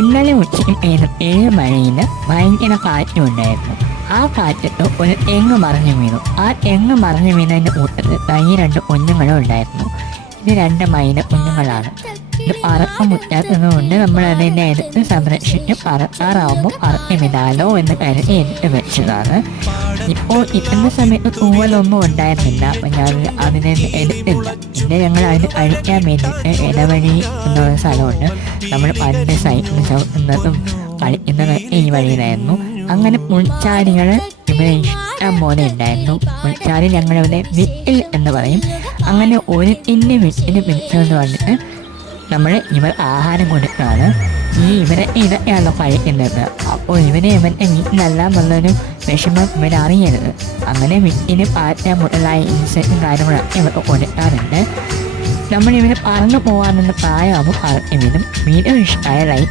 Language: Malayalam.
ഇന്നലെ ഉച്ചയ്ക്ക് 7 മണിയിൽ ഭയങ്കര കാറ്റുണ്ടായിരുന്നു. ആ കാറ്റത്ത് ഒരു തെങ്ങ് മറിഞ്ഞു വീണു. ആ തെങ്ങ് മറിഞ്ഞു വീണതിൻ്റെ കൂട്ടത്തിൽ ഈ 2 കുഞ്ഞുങ്ങളും ഉണ്ടായിരുന്നു. ഇത് 2 മൈന കുഞ്ഞുങ്ങളാണ്. ഇത് പറക്കം മുറ്റാത്തതുകൊണ്ട് നമ്മൾ അതിനെ എടുത്ത് സംരക്ഷിച്ച് പറക്കാറാവുമ്പോൾ പറക്കി വിടാലോ എന്ന് കരുതി എടുത്ത് വെച്ചതാണ്. ഇപ്പോൾ ഇന്ന സമയത്ത് തൂവലൊന്നും ഉണ്ടായിരുന്നില്ല. അപ്പം ഞാൻ അതിനെ എടുത്തില്ല. പിന്നെ ഞങ്ങൾ അതിന് കഴിക്കാൻ വേണ്ടിയിട്ട് ഇടവഴി എന്നൊരു സ്ഥലമുണ്ട്. നമ്മൾ പണ്ട് സൈക്കിൾ ചവിട്ടുന്നതും കളിക്കുന്നതൊക്കെ ഈ വഴിയിലായിരുന്നു. അങ്ങനെ പുൽച്ചാടികൾ ഇവിടെ ഇഷ്ടം പോലെ ഉണ്ടായിരുന്നു. പുൽച്ചാടി ഞങ്ങളിവിടെ വിട്ടിൽ എന്ന് പറയും. അങ്ങനെ ഒരു തിന്ന് വിട്ടിന് പിടിച്ചുകൊണ്ട് വന്നിട്ട് നമ്മൾ ഇവർ ആഹാരം കൊടുക്കുകയാണ്. ഇതൊക്കെയാണല്ലോ കഴിക്കുന്നത്. അപ്പോൾ ഇവരുടെ വീട്ടിലെല്ലാം നല്ലൊരു വിഷമം ഇവരറിയരുത്. അങ്ങനെ വീട്ടിന് പാറ്റ മുതലായ ഇൻസെക്റ്റും കാര്യങ്ങളൊക്കെ ഇവർക്ക് കൊടുക്കാറുണ്ട്. നമ്മളിവരെ പറന്നു പോകാനുള്ള പ്രായമാകുമ്പോൾ പറഞ്ഞു വീണ്ടും വീഡിയോ ഇഷ്ടമായ ലൈക്ക്